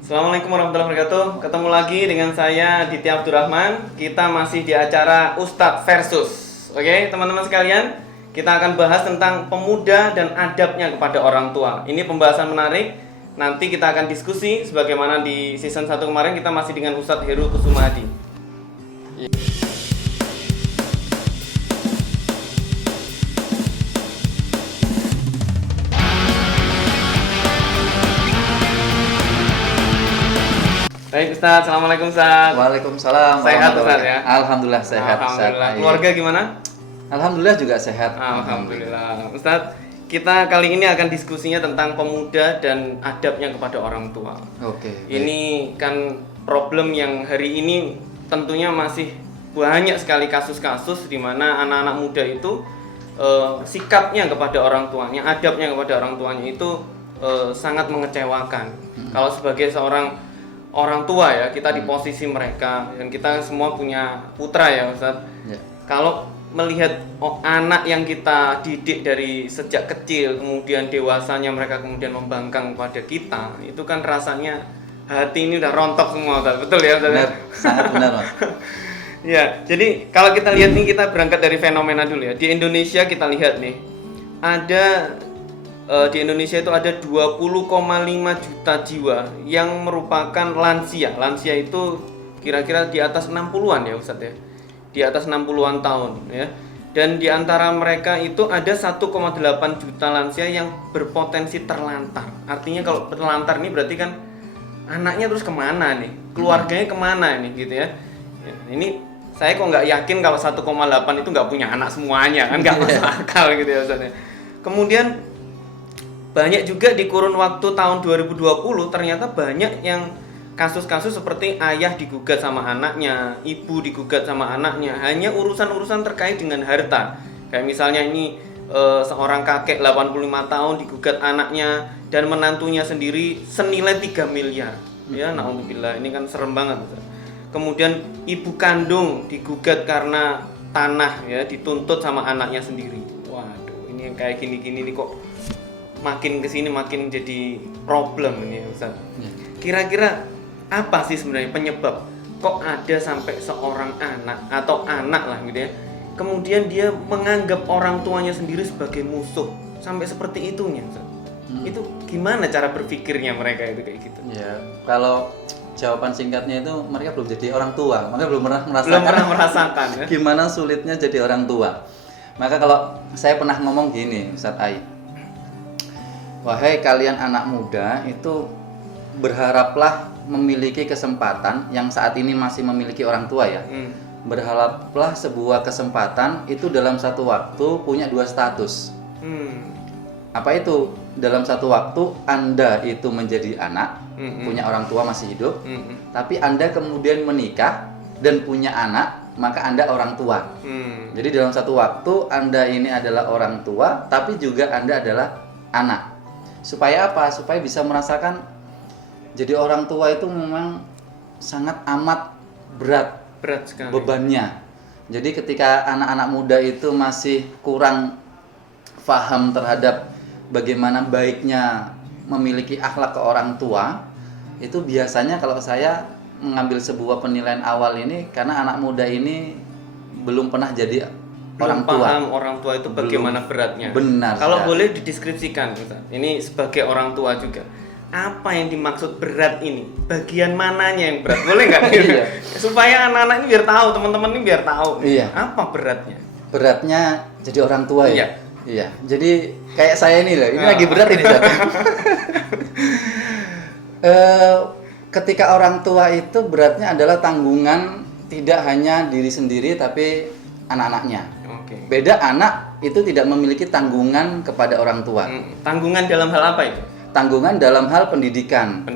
Assalamualaikum warahmatullahi wabarakatuh. Ketemu lagi dengan saya Ditya Abdurrahman. Kita masih di acara Ustadz Versus. Oke, teman-teman sekalian, kita akan bahas tentang pemuda dan adabnya kepada orang tua. Ini pembahasan menarik. Nanti kita akan diskusi sebagaimana di season 1 kemarin kita masih dengan Ustadz Heru Kusumadi. Baik Ustadz, Assalamualaikum Ustadz. Waalaikumsalam. Sehat Ustadz ya? Alhamdulillah sehat. Alhamdulillah. Ustadz. Keluarga gimana? Alhamdulillah juga sehat. Alhamdulillah. Ustadz, kita kali ini akan diskusinya tentang pemuda dan adabnya kepada orang tua. Oke. Ini kan problem yang hari ini tentunya masih banyak sekali kasus-kasus di mana anak-anak muda itu sikapnya kepada orang tuanya, adabnya kepada orang tuanya itu sangat mengecewakan. Kalau sebagai seorang orang tua ya, kita di posisi mereka dan kita semua punya putra ya Ustadz. Ya. Kalau melihat anak yang kita didik dari sejak kecil kemudian dewasanya mereka kemudian membangkang kepada kita, itu kan rasanya hati ini udah rontok semua Ustadz. Betul ya Ustadz? Benar, sangat benar Mas. Ya, jadi kalau kita lihat nih, kita berangkat dari fenomena dulu ya. Di Indonesia kita lihat nih, ada di Indonesia itu ada 20,5 juta jiwa yang merupakan lansia. Lansia itu kira-kira di atas 60-an ya Ustadz ya. Di atas 60-an tahun ya. Dan di antara mereka itu ada 1,8 juta lansia yang berpotensi terlantar. Artinya kalau terlantar ini berarti kan anaknya terus kemana nih? Keluarganya kemana nih gitu ya. Ya, ini saya kok nggak yakin kalau 1,8 itu nggak punya anak semuanya kan, nggak masuk akal gitu ya Ustadz ya. Kemudian banyak juga di kurun waktu tahun 2020 ternyata banyak yang kasus-kasus seperti ayah digugat sama anaknya, ibu digugat sama anaknya, hanya urusan-urusan terkait dengan harta. Kayak misalnya ini seorang kakek 85 tahun digugat anaknya dan menantunya sendiri senilai 3 miliar. Ya, naudzubillah, ini kan serem banget. Kemudian ibu kandung digugat karena tanah ya, dituntut sama anaknya sendiri. Waduh, ini yang kayak gini-gini nih kok makin kesini makin jadi problem ini Ustaz. Kira-kira apa sih sebenarnya penyebab kok ada sampai seorang anak atau anak lah gitu ya, kemudian dia menganggap orang tuanya sendiri sebagai musuh sampai seperti itunya Ustaz? Itu gimana cara berpikirnya mereka itu kayak gitu? Ya, kalau jawaban singkatnya itu mereka belum jadi orang tua, mereka belum pernah merasakan ya? Gimana sulitnya jadi orang tua. Maka kalau saya pernah ngomong gini, Ustadz Ai, wahai kalian anak muda itu berharaplah memiliki kesempatan yang saat ini masih memiliki orang tua ya. Berharaplah sebuah kesempatan itu dalam satu waktu punya dua status. Apa itu? Dalam satu waktu Anda itu menjadi anak, punya orang tua masih hidup, tapi Anda kemudian menikah dan punya anak, maka Anda orang tua. Jadi dalam satu waktu Anda ini adalah orang tua, tapi juga Anda adalah anak. Supaya apa? Supaya bisa merasakan jadi orang tua itu memang sangat amat berat sekali bebannya. Jadi ketika anak-anak muda itu masih kurang paham terhadap bagaimana baiknya memiliki akhlak ke orang tua, itu biasanya kalau saya mengambil sebuah penilaian awal ini karena anak muda ini belum pernah jadi orang tua. Paham orang tua itu bagaimana beratnya. Benar. Kalau boleh dideskripsikan, Ustaz. Ini sebagai orang tua juga. Apa yang dimaksud berat ini? Bagian mananya yang berat? Boleh nggak? Iya. Supaya anak-anak ini biar tahu, teman-teman ini biar tahu. Iya. Apa beratnya? Beratnya jadi orang tua ya. Iya. Iya. Jadi kayak saya ini loh. Ini lagi berat ini. Ketika orang tua itu beratnya adalah tanggungan tidak hanya diri sendiri tapi anak-anaknya. Beda anak itu tidak memiliki tanggungan kepada orang tua. Tanggungan dalam hal apa itu? Tanggungan dalam hal pendidikan.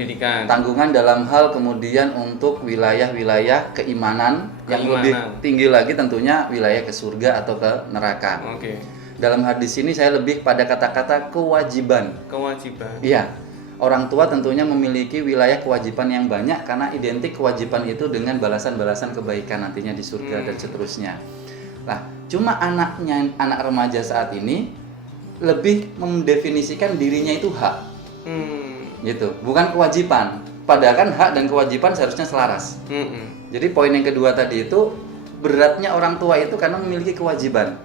Tanggungan dalam hal kemudian untuk wilayah-wilayah keimanan yang lebih tinggi lagi tentunya wilayah ke surga atau ke neraka. Dalam hadis ini saya lebih pada kata-kata kewajiban. Iya. Orang tua tentunya memiliki wilayah kewajiban yang banyak karena identik kewajiban itu dengan balasan-balasan kebaikan nantinya di surga dan seterusnya. Nah, cuma anak remaja saat ini lebih mendefinisikan dirinya itu hak. Gitu, bukan kewajiban. Padahal kan hak dan kewajiban seharusnya selaras. Jadi poin yang kedua tadi itu beratnya orang tua itu karena memiliki kewajiban.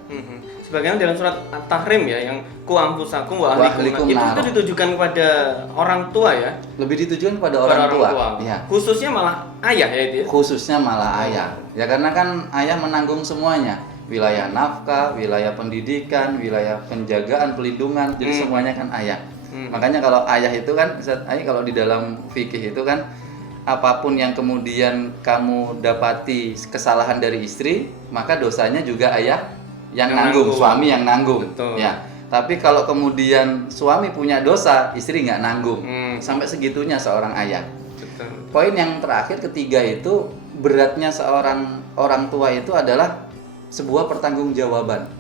Sebagaimana dalam surat At-Tahrim ya, yang ku anfusakum wa ahlikum nar. itu ditujukan kepada orang tua ya. Lebih ditujukan kepada orang tua. Ya. Khususnya malah ayah ya itu ya. Khususnya malah ayah. Ya karena kan ayah menanggung semuanya. Wilayah nafkah, wilayah pendidikan, wilayah penjagaan, pelindungan. Jadi semuanya kan ayah. Makanya kalau ayah itu kan, Ustaz Ai, kalau di dalam fikih itu kan apapun yang kemudian kamu dapati kesalahan dari istri, maka dosanya juga ayah yang nanggung, suami yang nanggung. Betul. Ya. Tapi kalau kemudian suami punya dosa, istri nggak nanggung. Sampai segitunya seorang ayah. Betul. Poin yang terakhir ketiga itu beratnya seorang orang tua itu adalah sebuah pertanggungjawaban.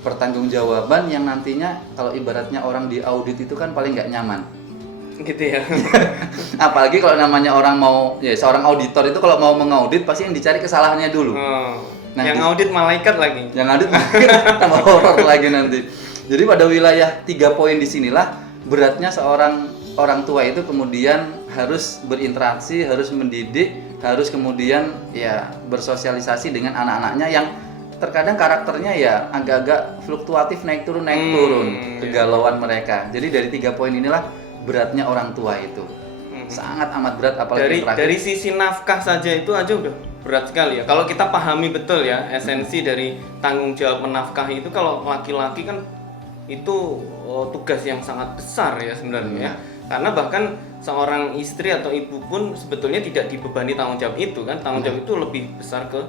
Pertanggungjawaban yang nantinya kalau ibaratnya orang di audit itu kan paling nggak nyaman. Gitu ya. Apalagi kalau namanya orang mau, ya seorang auditor itu kalau mau mengaudit pasti yang dicari kesalahannya dulu. Nah, yang audit malaikat lagi. Yang audit tambah horor lagi nanti. Jadi pada wilayah 3 poin di sinilah beratnya seorang orang tua itu kemudian harus berinteraksi, harus mendidik, harus kemudian ya bersosialisasi dengan anak-anaknya yang terkadang karakternya ya agak-agak fluktuatif, naik turun kegalauan mereka. Jadi dari 3 poin inilah beratnya orang tua itu. Sangat amat berat, apalagi dari sisi nafkah saja itu aja udah berat sekali ya. Kalau kita pahami betul ya esensi dari tanggung jawab menafkahi itu, kalau laki-laki kan itu tugas yang sangat besar ya sebenarnya ya. Karena bahkan seorang istri atau ibu pun sebetulnya tidak dibebani tanggung jawab itu kan. Tanggung jawab itu lebih besar ke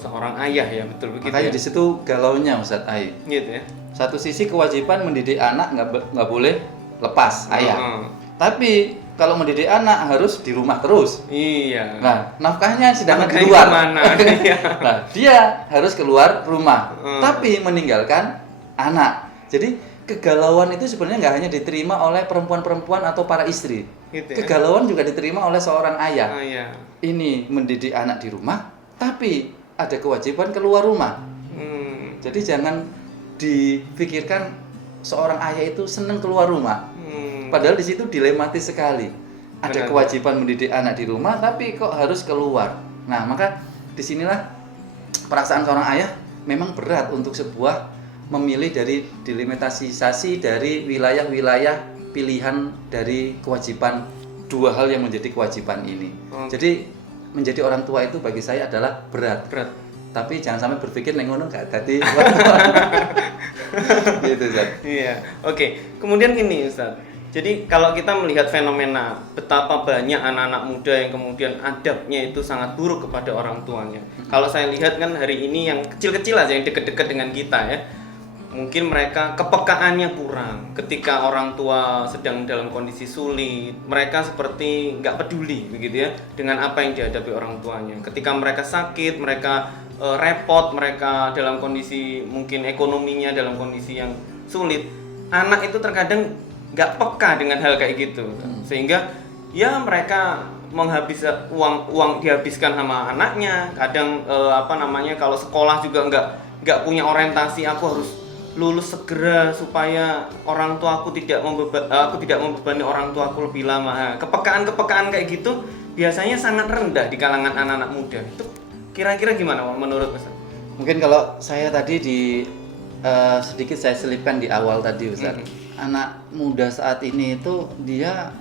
seorang ayah ya, betul begitu. Makanya ya? di situ galaunya Ustaz Ai. Gitu ya. Satu sisi kewajiban mendidik anak nggak boleh lepas ayah. Tapi kalau mendidik anak harus di rumah terus. Iya. Nah, nafkahnya sedangkan di luar. Nah, dia harus keluar rumah, tapi meninggalkan anak. Jadi kegalauan itu sebenarnya nggak hanya diterima oleh perempuan-perempuan atau para istri. Gitu ya? Kegalauan juga diterima oleh seorang ayah. Iya. Ini mendidik anak di rumah, tapi ada kewajiban keluar rumah. Jadi jangan dipikirkan seorang ayah itu senang keluar rumah. Padahal di situ dilematis sekali. Ada kewajiban mendidik anak di rumah, tapi kok harus keluar. Nah, maka disinilah perasaan seorang ayah memang berat untuk sebuah memilih dari delimitasasi dari wilayah-wilayah pilihan dari kewajiban, 2 hal yang menjadi kewajiban ini. Jadi menjadi orang tua itu bagi saya adalah berat. Tapi jangan sampai berpikir neng ngono gak dadi. Gitu, Ustaz. Iya. Oke. Kemudian gini, Ustaz. Jadi kalau kita melihat fenomena betapa banyak anak-anak muda yang kemudian adabnya itu sangat buruk kepada orang tuanya. Kalau saya lihat kan hari ini yang kecil-kecil aja, yang deket-deket dengan kita ya, mungkin mereka kepekaannya kurang. Ketika orang tua sedang dalam kondisi sulit, mereka seperti nggak peduli begitu ya dengan apa yang dihadapi orang tuanya. Ketika mereka sakit, mereka repot, mereka dalam kondisi mungkin ekonominya dalam kondisi yang sulit, anak itu terkadang nggak peka dengan hal kayak gitu, sehingga ya mereka menghabiskan uang dihabiskan sama anaknya. Kadang kalau sekolah juga nggak punya orientasi, aku harus lulus segera supaya orang tua aku tidak membebani orang tua aku lebih lama. Kepekaan kayak gitu biasanya sangat rendah di kalangan anak-anak muda. Itu kira-kira gimana menurut Ustaz? Mungkin kalau saya tadi sedikit saya selipkan di awal tadi, Ustaz. Anak muda saat ini itu dia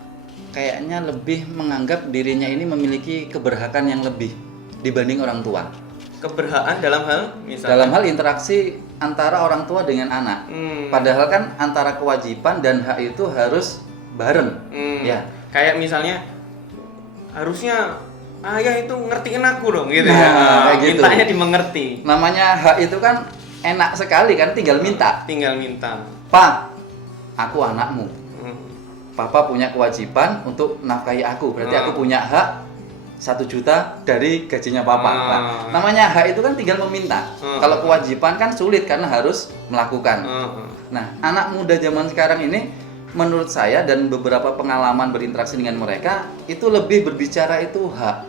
kayaknya lebih menganggap dirinya ini memiliki keberhakan yang lebih dibanding orang tua. Keberhakan dalam hal misalnya? Dalam hal interaksi antara orang tua dengan anak. Padahal kan antara kewajiban dan hak itu harus bareng. Ya. Kayak misalnya harusnya ayah itu ngertiin aku dong gitu ya. Kayak gitu. Mintanya dimengerti. Namanya hak itu kan enak sekali kan, tinggal minta. Pak, aku anakmu. Papa punya kewajiban untuk nafkahi aku. Berarti aku punya hak 1 juta dari gajinya papa. Nah, namanya hak itu kan tinggal meminta. Kalau kewajiban kan sulit karena harus melakukan. Nah, anak muda zaman sekarang ini menurut saya dan beberapa pengalaman berinteraksi dengan mereka itu lebih berbicara itu hak.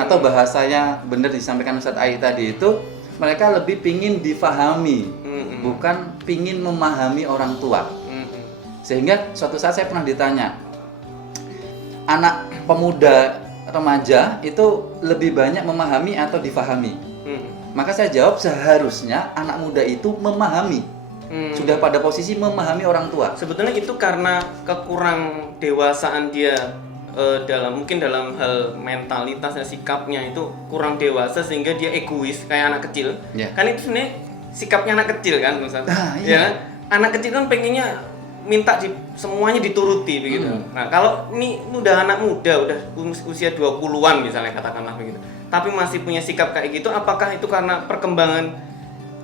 Atau bahasanya benar disampaikan Ustaz Ai tadi itu, mereka lebih pingin difahami, bukan pingin memahami orang tua. Sehingga suatu saat saya pernah ditanya, anak pemuda remaja itu lebih banyak memahami atau difahami? Maka saya jawab seharusnya anak muda itu memahami. Sudah pada posisi memahami orang tua. Sebetulnya itu karena kekurang dewasaan dia mungkin dalam hal mentalitas dan sikapnya itu kurang dewasa sehingga dia egois kayak anak kecil. Kan itu sebenarnya sikapnya anak kecil kan, Ustaz. Ya, anak kecil kan pengennya minta semuanya dituruti begitu. Nah, kalau ini udah anak muda, udah usia 20-an misalnya katakanlah begitu. Tapi masih punya sikap kayak gitu, apakah itu karena perkembangan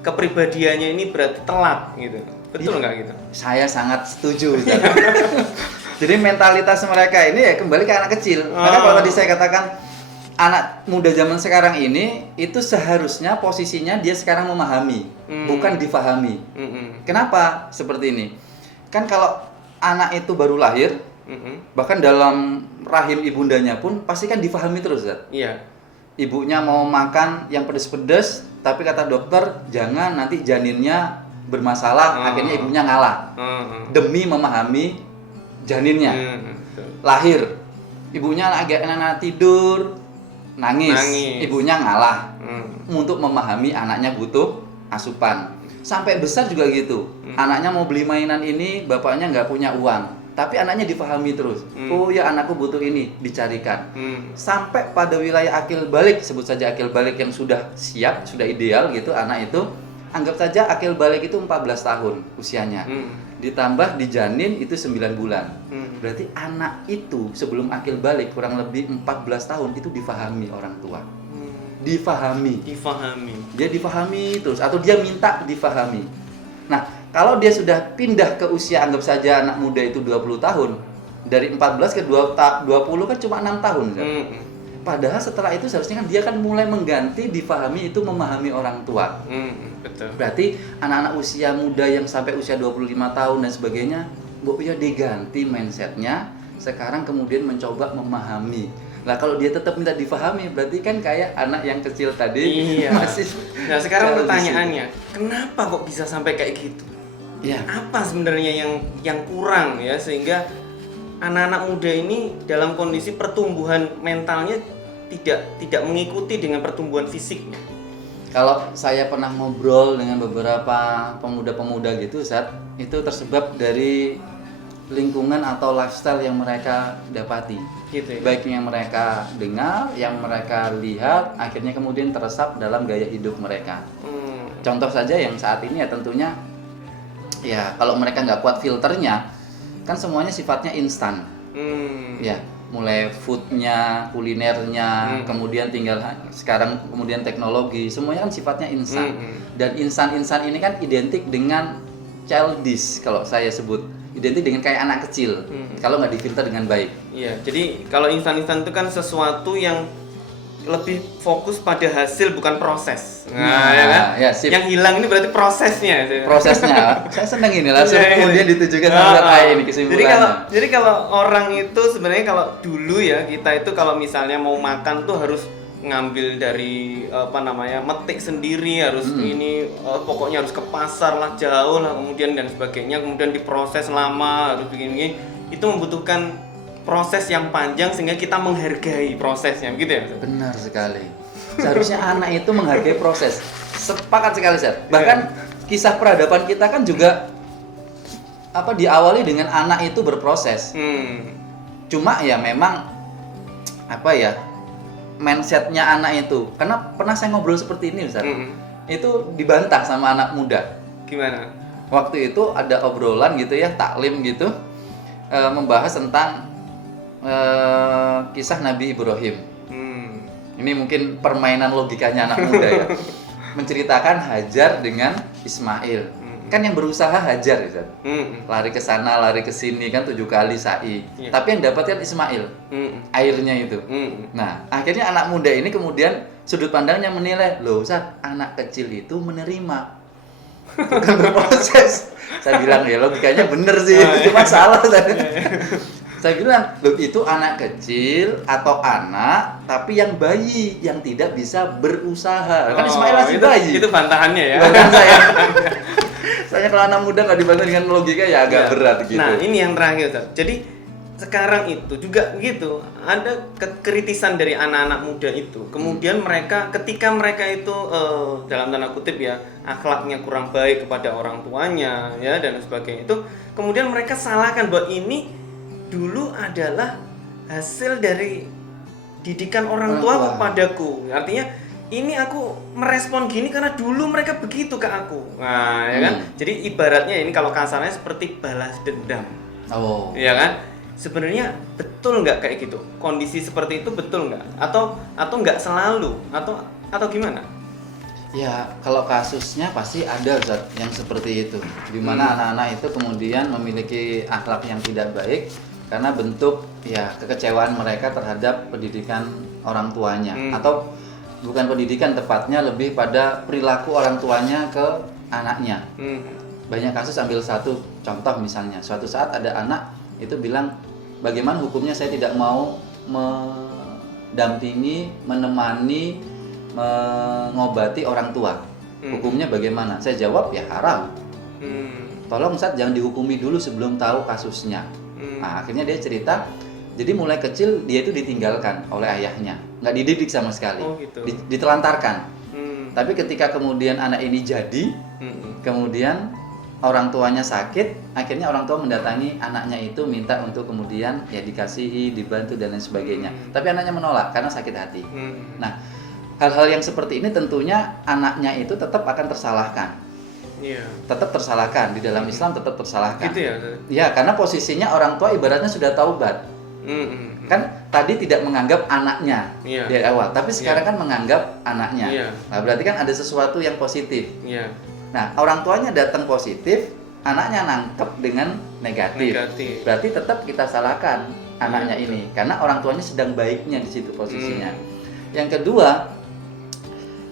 kepribadiannya ini berarti telat gitu? Betul nggak gitu? Saya sangat setuju. Jadi mentalitas mereka ini ya kembali ke anak kecil. Maka kalau tadi saya katakan anak muda zaman sekarang ini itu seharusnya posisinya dia sekarang memahami, bukan difahami. Kenapa seperti ini? Kan kalau anak itu baru lahir, bahkan dalam rahim ibundanya pun pasti kan difahami terus, Zat. Iya. Ibunya mau makan yang pedes-pedes, tapi kata dokter jangan, nanti janinnya bermasalah, akhirnya ibunya ngalah. Demi memahami janinnya. Lahir, ibunya agak enak tidur, nangis. Ibunya ngalah. Untuk memahami anaknya butuh asupan. Sampai besar juga gitu. Anaknya mau beli mainan ini, bapaknya nggak punya uang. Tapi anaknya difahami terus. Oh ya, anakku butuh ini, dicarikan. Sampai pada wilayah akil balik, sebut saja akil balik yang sudah siap, sudah ideal gitu anak itu. Anggap saja akil balik itu 14 tahun usianya. Ditambah dijanin itu 9 bulan. Berarti anak itu sebelum akil balik kurang lebih 14 tahun itu difahami orang tua. Difahami. Dia difahami terus atau dia minta difahami. Nah, kalau dia sudah pindah ke usia anggap saja anak muda itu 20 tahun, dari 14 ke 20 kan cuma 6 tahun kan? Padahal setelah itu seharusnya kan dia kan mulai mengganti difahami itu memahami orang tua. Betul. Berarti anak-anak usia muda yang sampai usia 25 tahun dan sebagainya, ya diganti mindsetnya, sekarang kemudian mencoba memahami. Nah kalau dia tetap minta difahami, berarti kan kayak anak yang kecil tadi. Iya. Masih. Nah sekarang pertanyaannya, kenapa kok bisa sampai kayak gitu? Ya. Apa sebenarnya yang kurang ya sehingga anak-anak muda ini dalam kondisi pertumbuhan mentalnya tidak mengikuti dengan pertumbuhan fisiknya? Kalau saya pernah ngobrol dengan beberapa pemuda-pemuda gitu, itu tersebab dari lingkungan atau lifestyle yang mereka dapati. Gitu ya? Baik yang mereka dengar, yang mereka lihat, akhirnya kemudian teresap dalam gaya hidup mereka. Contoh saja yang saat ini ya tentunya, ya kalau mereka nggak kuat filternya, kan semuanya sifatnya instan. Ya, mulai foodnya, kulinernya, kemudian tinggal sekarang kemudian teknologi, semuanya kan sifatnya instan. Dan instan-instan ini kan identik dengan childish kalau saya sebut. Identik dengan kayak anak kecil kalau nggak difilter dengan baik. Iya, jadi kalau instan-instan itu kan sesuatu yang lebih fokus pada hasil bukan proses. Nah, ya kan? Ya, sip. Yang hilang ini berarti prosesnya. Prosesnya. Saya senang ini langsung kemudian ditujukan sama ini kesimpulannya. Jadi kalau orang itu sebenarnya kalau dulu ya kita itu kalau misalnya mau makan tuh harus ngambil dari metik sendiri harus ini pokoknya harus ke pasar lah jauh lah kemudian dan sebagainya kemudian diproses lama harus begini itu membutuhkan proses yang panjang sehingga kita menghargai prosesnya gitu ya. Benar sekali. Seharusnya anak itu menghargai proses. Sepakat sekali Seth. Bahkan kisah peradaban kita kan juga diawali dengan anak itu berproses. Cuma ya memang mindsetnya anak itu, karena pernah saya ngobrol seperti ini Ustaz, itu dibantah sama anak muda. Gimana? Waktu itu ada obrolan gitu ya, taklim gitu, membahas tentang kisah Nabi Ibrahim. Ini mungkin permainan logikanya anak muda ya, menceritakan Hajar dengan Ismail. Kan yang berusaha Hajar Ustaz. Lari ke sana, lari ke sini kan 7 kali sa'i. Tapi yang dapatkan Ismail. Airnya itu. Nah, akhirnya anak muda ini kemudian sudut pandangnya menilai, loh Ustaz, anak kecil itu menerima. Bukan berproses. Saya bilang ya logikanya bener sih, cuma salah saya bilang, loh itu anak kecil atau anak tapi yang bayi yang tidak bisa berusaha. Kan Ismail masih bayi. Itu bantahannya ya. Bantahan saya. Soalnya kalau anak muda nggak dibantu dengan logika ya agak berat gitu. Nah ini yang terakhir Ustaz. Jadi sekarang itu juga gitu, ada kekritisan dari anak-anak muda itu. Kemudian mereka ketika mereka itu dalam tanda kutip ya, akhlaknya kurang baik kepada orang tuanya ya dan sebagainya itu, kemudian mereka salahkan bahwa ini dulu adalah hasil dari didikan orang tua kepadaku. Artinya ini aku merespon gini karena dulu mereka begitu ke aku. Nah, ya kan? Jadi ibaratnya ini kalau kasarnya seperti balas dendam. Oh. Iya kan? Sebenarnya betul nggak kayak gitu? Kondisi seperti itu betul nggak? Atau nggak selalu? Atau gimana? Ya, kalau kasusnya pasti ada Ustaz yang seperti itu. Di mana anak-anak itu kemudian memiliki akhlak yang tidak baik karena bentuk ya kekecewaan mereka terhadap pendidikan orang tuanya, atau bukan pendidikan, tepatnya lebih pada perilaku orang tuanya ke anaknya. Banyak kasus, ambil satu contoh misalnya, suatu saat ada anak itu bilang, bagaimana hukumnya saya tidak mau mendampingi, menemani, mengobati orang tua. Hukumnya bagaimana? Saya jawab, ya haram. Tolong Ustaz jangan dihukumi dulu sebelum tahu kasusnya. Nah, akhirnya dia cerita, jadi mulai kecil dia itu ditinggalkan oleh ayahnya, nggak dididik sama sekali, gitu. Ditelantarkan. Tapi ketika kemudian anak ini jadi, kemudian orang tuanya sakit, akhirnya orang tua mendatangi anaknya itu minta untuk kemudian ya dikasihi, dibantu dan lain sebagainya. Tapi anaknya menolak karena sakit hati. Nah, hal-hal yang seperti ini tentunya anaknya itu tetap akan tersalahkan. Iya. Tetap tersalahkan, di dalam Islam tetap tersalahkan. Gitu ya? Ya, karena posisinya orang tua ibaratnya sudah taubat. Kan tadi tidak menganggap anaknya dari awal, tapi sekarang kan menganggap anaknya. Nah, berarti kan ada sesuatu yang positif. Nah, orang tuanya datang positif, anaknya nangkep dengan negatif. Berarti tetap kita salahkan anaknya ini, karena orang tuanya sedang baiknya di situ posisinya. Yang kedua,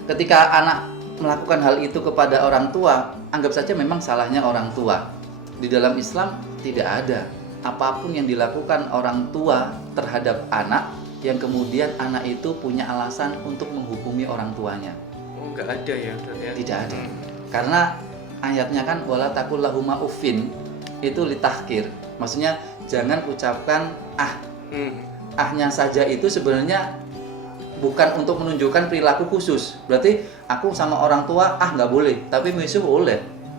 ketika anak melakukan hal itu kepada orang tua, anggap saja memang salahnya orang tua. Di dalam Islam tidak ada apapun yang dilakukan orang tua terhadap anak yang kemudian anak itu punya alasan untuk menghukumi orang tuanya. Oh, nggak ada ya? Tidak ada. Karena ayatnya kan wala taqul lahuma uffin, itu litahkir. Maksudnya jangan ucapkan ahnya saja itu sebenarnya bukan untuk menunjukkan perilaku khusus. Berarti aku sama orang tua nggak boleh, tapi misuh boleh.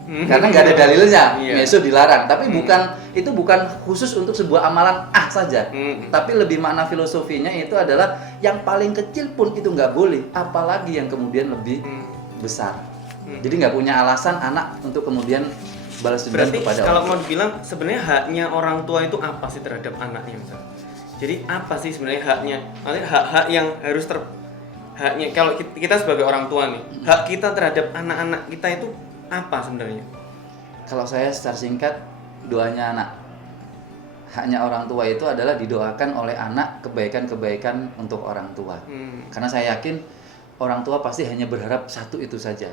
Karena nggak ada dalilnya, misuh dilarang. Tapi itu bukan khusus untuk sebuah amalan saja. Tapi lebih makna filosofinya itu adalah yang paling kecil pun itu nggak boleh, apalagi yang kemudian lebih besar. Jadi nggak punya alasan anak untuk kemudian balas dendam kepada orang tua. Berarti kalau mau dibilang sebenarnya haknya orang tua itu apa sih terhadap anaknya? Jadi apa sih sebenarnya haknya? Maksudnya hak-hak yang harus haknya kalau kita sebagai orang tua nih, hak kita terhadap anak-anak kita itu apa sebenarnya? Kalau saya secara singkat, doanya anak. Haknya orang tua itu adalah didoakan oleh anak kebaikan-kebaikan untuk orang tua. Karena saya yakin orang tua pasti hanya berharap satu itu saja.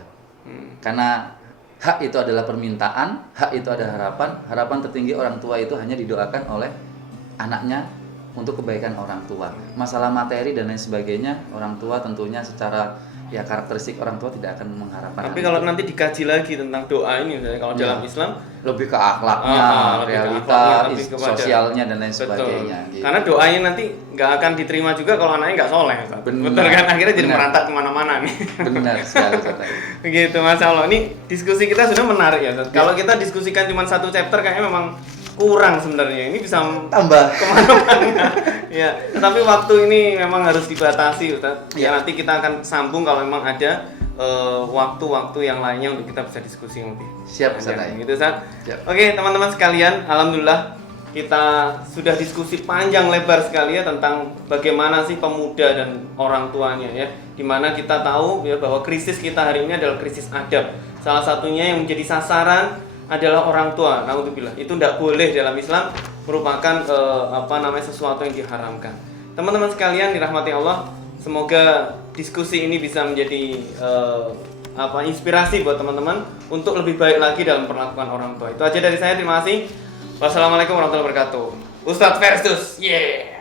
Karena hak itu adalah permintaan, hak itu ada harapan. Harapan tertinggi orang tua itu hanya didoakan oleh anaknya untuk kebaikan orang tua. Masalah materi dan lain sebagainya, orang tua tentunya secara ya karakteristik orang tua tidak akan mengharapkan. Tapi kalau nanti dikaji lagi tentang doa ini, misalnya kalau dalam Islam lebih ke akhlaknya, realita, sosialnya dan lain sebagainya. Gitu. Karena doanya nanti nggak akan diterima juga kalau anaknya nggak soleh. Betul kan? Akhirnya jadi merantak kemana-mana nih. Benar sekali. Begitu, Masya Allah. Ini diskusi kita sudah menarik ya. Kalau kita diskusikan cuma satu chapter kayaknya memang kurang sebenarnya. Ini bisa tambah kemana-mana. Ya, tapi waktu ini memang harus dibatasi, Ustaz. Ya, nanti kita akan sambung kalau memang ada waktu-waktu yang lainnya untuk kita bisa diskusi yang lebih. Siap, Ustaz. Gitu, Ustaz. Oke, teman-teman sekalian, alhamdulillah kita sudah diskusi panjang lebar sekali ya tentang bagaimana sih pemuda dan orang tuanya ya. Dimana kita tahu ya bahwa krisis kita hari ini adalah krisis adab. Salah satunya yang menjadi sasaran adalah orang tua. Naudzubillah. Itu tidak boleh dalam Islam, merupakan sesuatu yang diharamkan. Teman-teman sekalian dirahmati Allah, semoga diskusi ini bisa menjadi inspirasi buat teman-teman untuk lebih baik lagi dalam perlakuan orang tua. Itu aja dari saya, terima kasih. Wassalamualaikum warahmatullahi wabarakatuh. Ustadz versus, yeah.